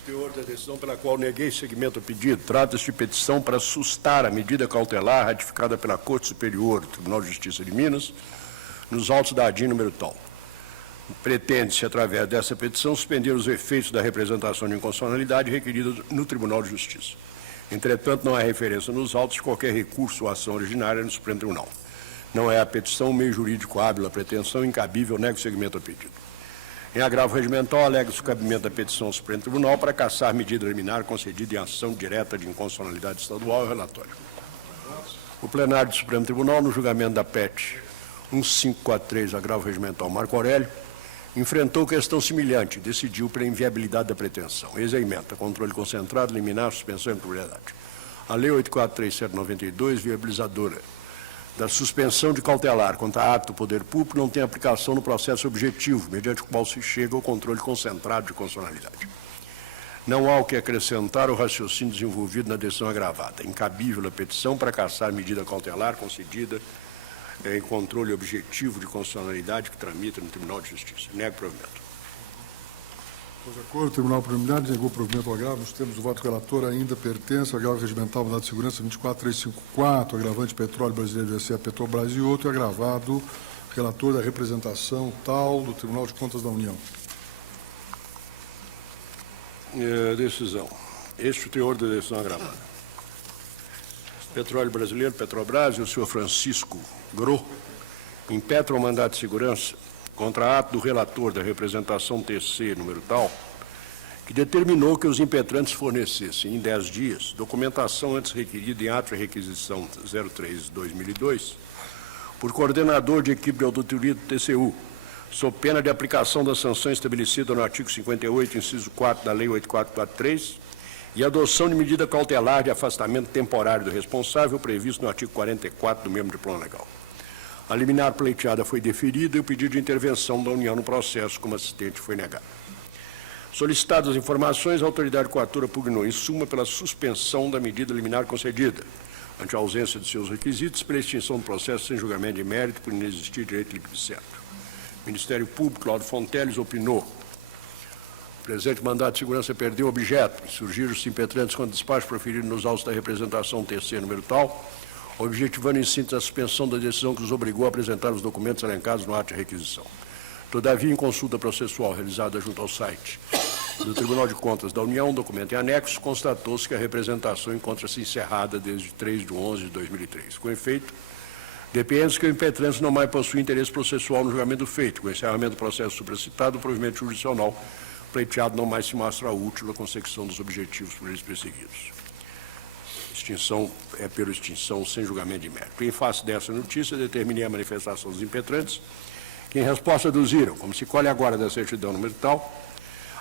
Teor da decisão pela qual neguei seguimento ao pedido, trata-se de petição para sustar a medida cautelar ratificada pela Corte Superior do Tribunal de Justiça de Minas, nos autos da ADIM número tal. Pretende-se, através dessa petição, suspender os efeitos da representação de inconstitucionalidade requerida no Tribunal de Justiça. Entretanto, não há referência nos autos de qualquer recurso ou ação originária no Supremo Tribunal. Não é a petição um meio jurídico hábil, a pretensão incabível, nego seguimento ao pedido. Em agravo regimental, alega-se o cabimento da petição ao Supremo Tribunal para cassar medida liminar concedida em ação direta de inconstitucionalidade estadual e relatório. O plenário do Supremo Tribunal, no julgamento da PET 1543, agravo regimental Marco Aurélio, enfrentou questão semelhante e decidiu pela inviabilidade da pretensão. Eis a emenda, controle concentrado, liminar, suspensão e improbidade. A Lei 8437/92, viabilizadora da suspensão de cautelar contra ato do poder público, não tem aplicação no processo objetivo, mediante o qual se chega ao controle concentrado de constitucionalidade. Não há o que acrescentar ao raciocínio desenvolvido na decisão agravada. Incabível a petição para cassar medida cautelar concedida em controle objetivo de constitucionalidade que tramita no Tribunal de Justiça. Nego provimento. Pois de acordo, o Tribunal Preliminar negou provimento ao agravo. Nos termos do voto do relator, ainda pertence ao agravo regimental mandado de segurança 24354, agravante Petróleo Brasileiro VCA Petrobras e outro, e agravado relator da representação tal do Tribunal de Contas da União. Decisão. Este é o teor da decisão agravada. Petróleo Brasileiro, Petrobras e o senhor Francisco Gro impetram o mandato de segurança contra ato do relator da representação TC, número tal, que determinou que os impetrantes fornecessem, em 10 dias, documentação antes requerida em ato de requisição 03/2002, por coordenador de equipe de auditoria do TCU, sob pena de aplicação da sanção estabelecida no artigo 58, inciso 4 da Lei 8443, e adoção de medida cautelar de afastamento temporário do responsável, previsto no artigo 44 do mesmo diploma legal. A liminar pleiteada foi deferida e o pedido de intervenção da União no processo como assistente foi negado. Solicitadas as informações, a autoridade coatora pugnou, em suma, pela suspensão da medida liminar concedida, ante a ausência de seus requisitos, pela extinção do processo sem julgamento de mérito, por inexistir direito líquido certo. O Ministério Público, Cláudio Fonteles, opinou. O presente mandato de segurança perdeu objeto. Surgiram os impetrantes com despacho proferido nos autos da representação TC número tal, objetivando em síntese a suspensão da decisão que os obrigou a apresentar os documentos elencados no ato de requisição. Todavia, em consulta processual realizada junto ao site do Tribunal de Contas da União, documento em anexo, constatou-se que a representação encontra-se encerrada desde 3/11/2003. Com efeito, depende que o impetrante não mais possui interesse processual no julgamento do feito. Com o encerramento do processo supracitado, o provimento jurisdicional pleiteado não mais se mostra útil à consecução dos objetivos por eles perseguidos. Extinção é pela extinção sem julgamento de mérito. Em face dessa notícia, determinei a manifestação dos impetrantes, que em resposta aduziram, como se colhe agora da certidão número tal,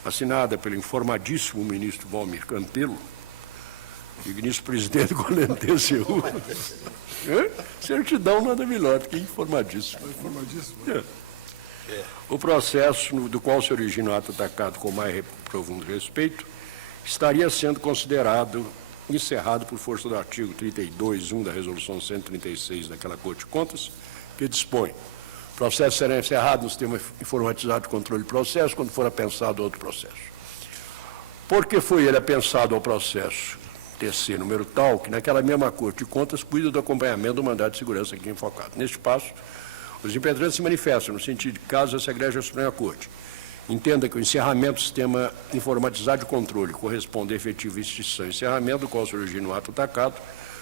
assinada pelo informadíssimo ministro Valmir Cantelo, digníssimo presidente do TCU. Certidão nada melhor do que informadíssimo. Informadíssimo. O processo do qual se origina o ato atacado com mais profundo respeito estaria sendo considerado encerrado por força do artigo 32.1 da Resolução 136 daquela Corte de Contas, que dispõe: o processo será encerrado no sistema informatizado de controle de processo quando for apensado outro processo. Porque foi ele apensado ao processo TC número tal, que naquela mesma Corte de Contas cuida do acompanhamento do mandato de segurança aqui enfocado. Neste passo, os impetrantes se manifestam no sentido de que, caso essa egrégia Suprema Corte entenda que o encerramento do sistema informatizado de controle corresponde à efetiva extinção e encerramento do qual se origina o ato atacado,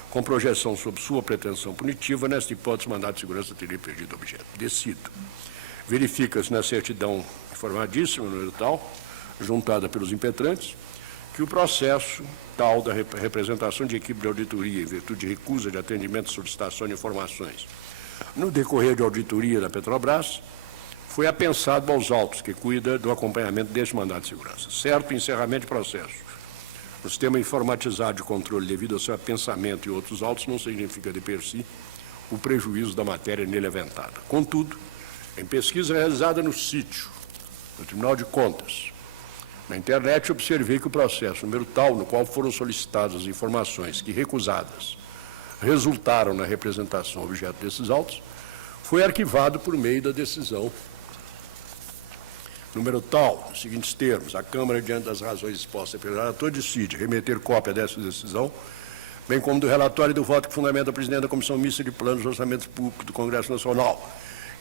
com projeção sobre sua pretensão punitiva, nesta hipótese, o mandato de segurança teria perdido objeto. Decido. Verifica-se na certidão informadíssima, número tal, juntada pelos impetrantes, que o processo tal da representação de equipe de auditoria em virtude de recusa de atendimento de solicitação de informações no decorrer de auditoria da Petrobras foi apensado aos autos, que cuida do acompanhamento deste mandado de segurança. Certo o encerramento de processo no sistema informatizado de controle devido ao seu apensamento e outros autos não significa de per si o prejuízo da matéria nele aventada. Contudo, em pesquisa realizada no sítio do Tribunal de Contas, na internet, observei que o processo número tal, no qual foram solicitadas as informações que, recusadas, resultaram na representação objeto desses autos, foi arquivado por meio da decisão número tal, nos seguintes termos: a Câmara, diante das razões expostas pelo relator, decide remeter cópia dessa decisão, bem como do relatório e do voto que fundamenta o presidente da Comissão Mista de Planos e Orçamentos Públicos do Congresso Nacional,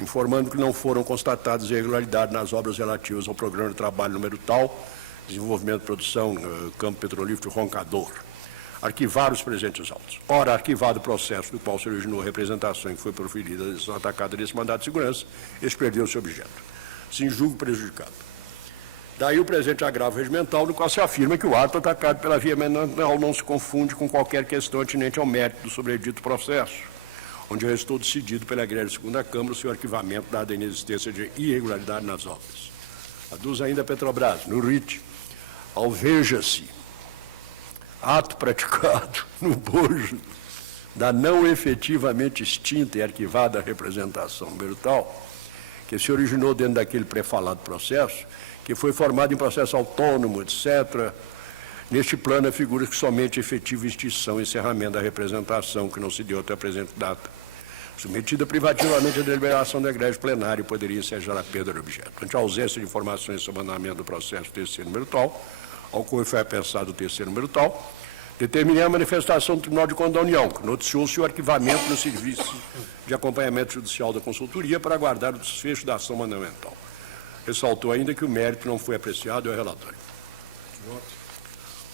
informando que não foram constatadas irregularidades nas obras relativas ao programa de trabalho número tal, desenvolvimento e produção, campo petrolífero Roncador. Arquivar os presentes autos. Ora, arquivado o processo do qual se originou a representação e que foi proferida a decisão atacada desse mandado de segurança, este perdeu seu objeto. Sim, julgo prejudicado. Daí o presente agravo regimental, no qual se afirma que o ato atacado pela via mental não se confunde com qualquer questão atinente ao mérito do sobredito processo, onde restou decidido pela egrégia segunda Câmara o seu arquivamento, dada a inexistência de irregularidade nas obras. Aduz ainda a Petrobras, no RIT, alveja-se ato praticado no bojo da não efetivamente extinta e arquivada representação número tal, que se originou dentro daquele pré-falado processo, que foi formado em processo autônomo, etc. Neste plano, figura que somente efetiva extinção e encerramento da representação, que não se deu até a presente data, submetida privativamente à deliberação do egrégio plenário, poderia ensejar a perda do objeto. Ante a ausência de informações sobre o andamento do processo terceiro número tal, ao qual foi apensado o terceiro número tal, determinei a manifestação do Tribunal de Contas da União, que noticiou-se o arquivamento no serviço de acompanhamento judicial da consultoria para aguardar o desfecho da ação mandamental. Ressaltou ainda que o mérito não foi apreciado ao relatório.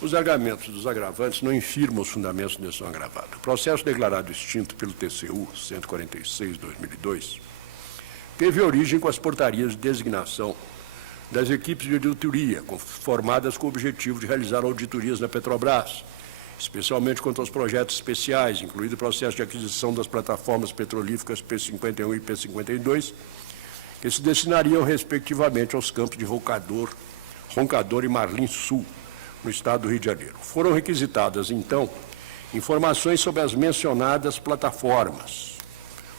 Os argumentos dos agravantes não infirmam os fundamentos da decisão agravada. O processo declarado extinto pelo TCU 146/2002 teve origem com as portarias de designação das equipes de auditoria, formadas com o objetivo de realizar auditorias na Petrobras, especialmente quanto aos projetos especiais, incluído o processo de aquisição das plataformas petrolíferas P51 e P52, que se destinariam respectivamente aos campos de Roncador e Marlim Sul, no estado do Rio de Janeiro. Foram requisitadas, então, informações sobre as mencionadas plataformas,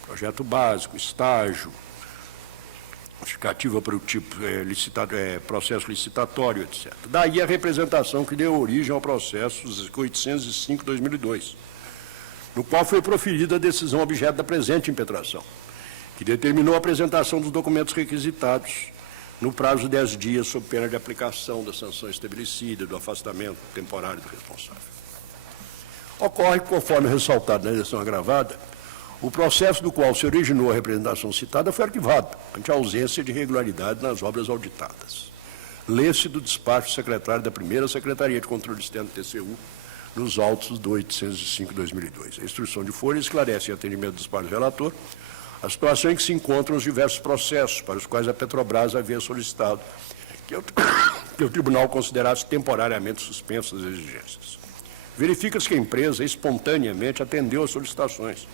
projeto básico, estágio, justificativa para o tipo processo licitatório, etc. Daí a representação que deu origem ao processo 805/2002, no qual foi proferida a decisão objeto da presente impetração, que determinou a apresentação dos documentos requisitados no prazo de 10 dias, sob pena de aplicação da sanção estabelecida, do afastamento temporário do responsável. Ocorre que, conforme ressaltado na decisão agravada, o processo do qual se originou a representação citada foi arquivado, ante a ausência de irregularidade nas obras auditadas. Lê-se do despacho do secretário da primeira Secretaria de Controle Externo do TCU, nos autos do 805/2002. A instrução de folha esclarece, em atendimento do despacho do relator, a situação em que se encontram os diversos processos para os quais a Petrobras havia solicitado que o tribunal considerasse temporariamente suspensas as exigências. Verifica-se que a empresa espontaneamente atendeu às solicitações,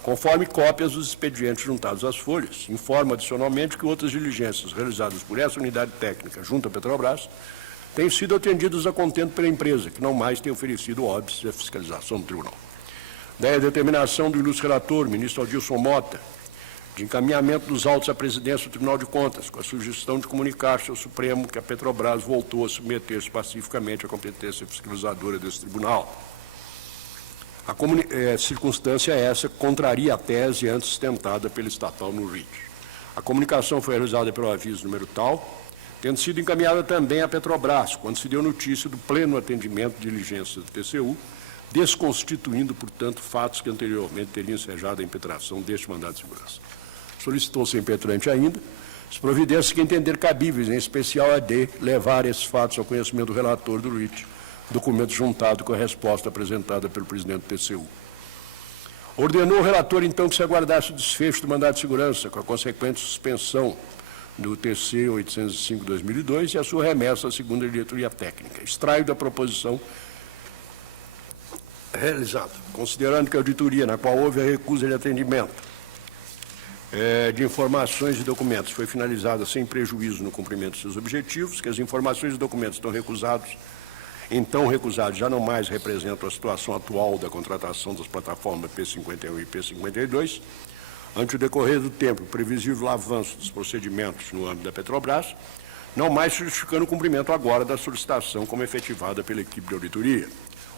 conforme cópias dos expedientes juntados às folhas. Informa adicionalmente que outras diligências realizadas por essa unidade técnica junto à Petrobras têm sido atendidas a contento pela empresa, que não mais tem oferecido óbices à fiscalização do tribunal. Daí a determinação do ilustre relator, ministro Adilson Mota, de encaminhamento dos autos à presidência do Tribunal de Contas, com a sugestão de comunicar-se ao Supremo que a Petrobras voltou a submeter-se pacificamente à competência fiscalizadora desse tribunal. A circunstância essa contraria a tese antes sustentada pela estatal no RIT. A comunicação foi realizada pelo aviso número tal, tendo sido encaminhada também à Petrobras, quando se deu notícia do pleno atendimento de diligências do TCU, desconstituindo, portanto, fatos que anteriormente teriam ensejado a impetração deste mandado de segurança. Solicitou-se impetrante ainda as providências que entender cabíveis, em especial a de levar esses fatos ao conhecimento do relator do RIT, documento juntado com a resposta apresentada pelo presidente do TCU. Ordenou o relator, então, que se aguardasse o desfecho do mandado de segurança, com a consequente suspensão do TC 805/2002 e a sua remessa à segunda diretoria técnica. Extraio da proposição realizada, considerando que a auditoria, na qual houve a recusa de atendimento de informações e documentos, foi finalizada sem prejuízo no cumprimento de seus objetivos, que as informações e documentos então recusados já não mais representam a situação atual da contratação das plataformas P51 e P52, ante o decorrer do tempo, o previsível avanço dos procedimentos no âmbito da Petrobras, não mais justificando o cumprimento agora da solicitação como efetivada pela equipe de auditoria.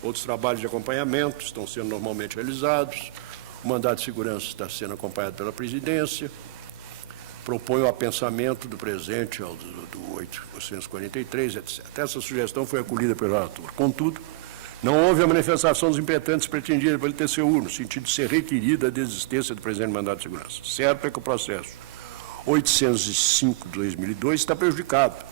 Outros trabalhos de acompanhamento estão sendo normalmente realizados, o mandato de segurança está sendo acompanhado pela presidência, propõe o apensamento do presente ao do 843, etc. Essa sugestão foi acolhida pelo relator. Contudo, não houve a manifestação dos impetentes pretendida pelo TCU, no sentido de ser requerida a desistência do presente mandato de segurança. Certo é que o processo 805/2002 está prejudicado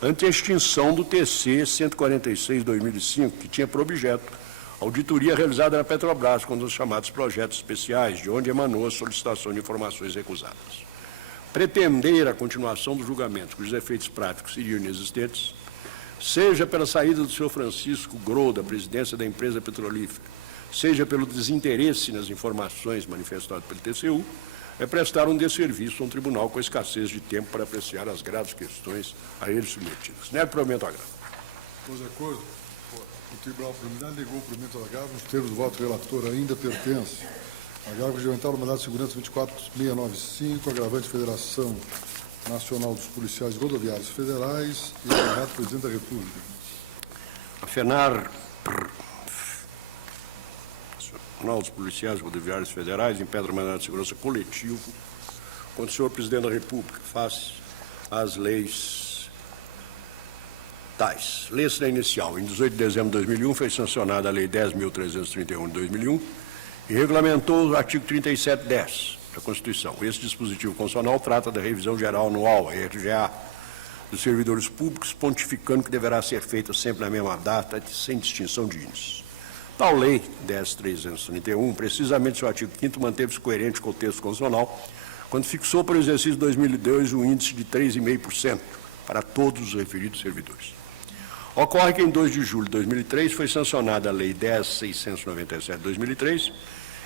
ante a extinção do TC 146/2005, que tinha por objeto a auditoria realizada na Petrobras com os chamados projetos especiais, de onde emanou a solicitação de informações recusadas. Pretender a continuação do julgamento, cujos efeitos práticos seriam inexistentes, seja pela saída do senhor Francisco Gro da presidência da empresa petrolífera, seja pelo desinteresse nas informações manifestadas pelo TCU, é prestar um desserviço a um tribunal com escassez de tempo para apreciar as graves questões a ele submetidas. Nego provimento ao agravo. Todos de acordo? O Tribunal Preliminar negou o provimento ao agravo. Nos termos do voto relator, ainda pertence agravo regimental do mandado de segurança 24695, agravante Federação Nacional dos Policiais Rodoviários Federais e agravado Presidente da República. A FENAR, Nacional dos Policiais Rodoviários Federais, impede o mandado de segurança coletivo contra o senhor Presidente da República, face às leis tais. Lei inicial. Em 18 de dezembro de 2001, foi sancionada a Lei 10.331 de 2001 e regulamentou o artigo 3710 da Constituição. Esse dispositivo constitucional trata da revisão geral anual, a RGA, dos servidores públicos, pontificando que deverá ser feita sempre na mesma data, sem distinção de índices. Tal lei, 10.331, precisamente seu artigo 5º, manteve-se coerente com o texto constitucional, quando fixou para o exercício de 2002 o índice de 3,5% para todos os referidos servidores. Ocorre que em 2 de julho de 2003 foi sancionada a Lei 10.697 de 2003,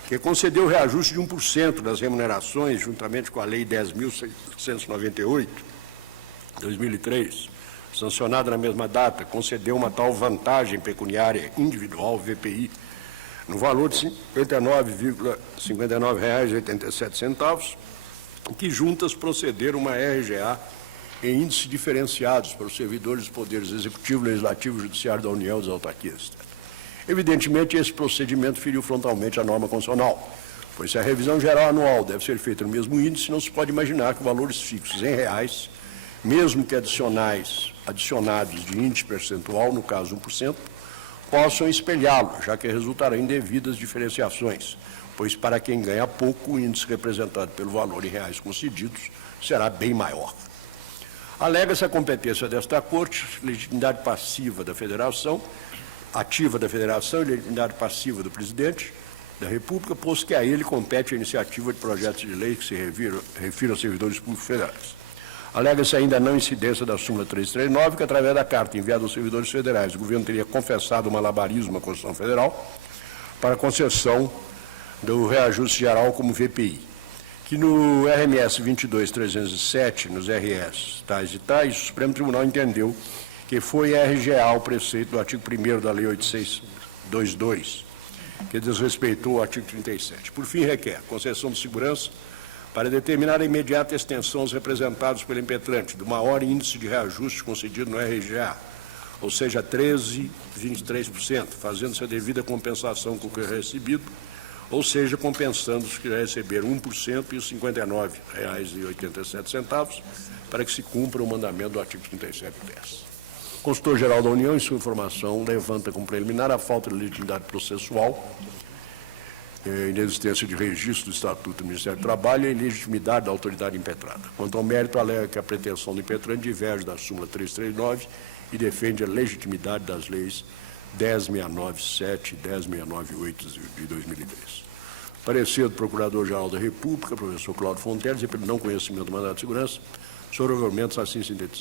que concedeu o reajuste de 1% das remunerações, juntamente com a Lei 10.698 de 2003, sancionada na mesma data, concedeu uma tal vantagem pecuniária individual, VPI, no valor de R$ 59,59,87, que juntas procederam uma RGA em índices diferenciados para os servidores dos poderes executivo, legislativo e judiciário da União e das autarquias. Evidentemente, esse procedimento feriu frontalmente a norma constitucional, pois se a revisão geral anual deve ser feita no mesmo índice, não se pode imaginar que valores fixos em reais, mesmo que adicionados de índice percentual, no caso 1%, possam espelhá-lo, já que resultarão em devidas diferenciações, pois para quem ganha pouco, o índice representado pelo valor em reais concedidos será bem maior. Alega-se a competência desta Corte, legitimidade passiva da Federação, ativa da Federação e legitimidade passiva do Presidente da República, posto que a ele compete a iniciativa de projetos de lei que se refiram a servidores públicos federais. Alega-se ainda a não incidência da súmula 339, que através da carta enviada aos servidores federais, o governo teria confessado o malabarismo à Constituição Federal para a concessão do reajuste geral como VPI, que no RMS 22.307, nos RS tais e tais, o Supremo Tribunal entendeu que foi RGA o preceito do artigo 1º da Lei 8622, que desrespeitou o artigo 37. Por fim, requer concessão de segurança para determinar a imediata extensão aos representados pelo impetrante do maior índice de reajuste concedido no RGA, ou seja, 13,23%, fazendo-se a devida compensação com o que é recebido, ou seja, compensando os que já receberam 1% e os R$ 59,87, para que se cumpra o mandamento do artigo 3710. O Consultor-Geral da União, em sua informação, levanta como preliminar a falta de legitimidade processual, inexistência de registro do Estatuto do Ministério do Trabalho e a ilegitimidade da autoridade impetrada. Quanto ao mérito, alega que a pretensão do impetrante diverge da súmula 339 e defende a legitimidade das leis 10.697 e 10.698 de 2010. Parecer do Procurador-Geral da República, professor Cláudio Fonteles, e pelo não conhecimento do mandado de segurança, sobre argumentos assim sintetizados.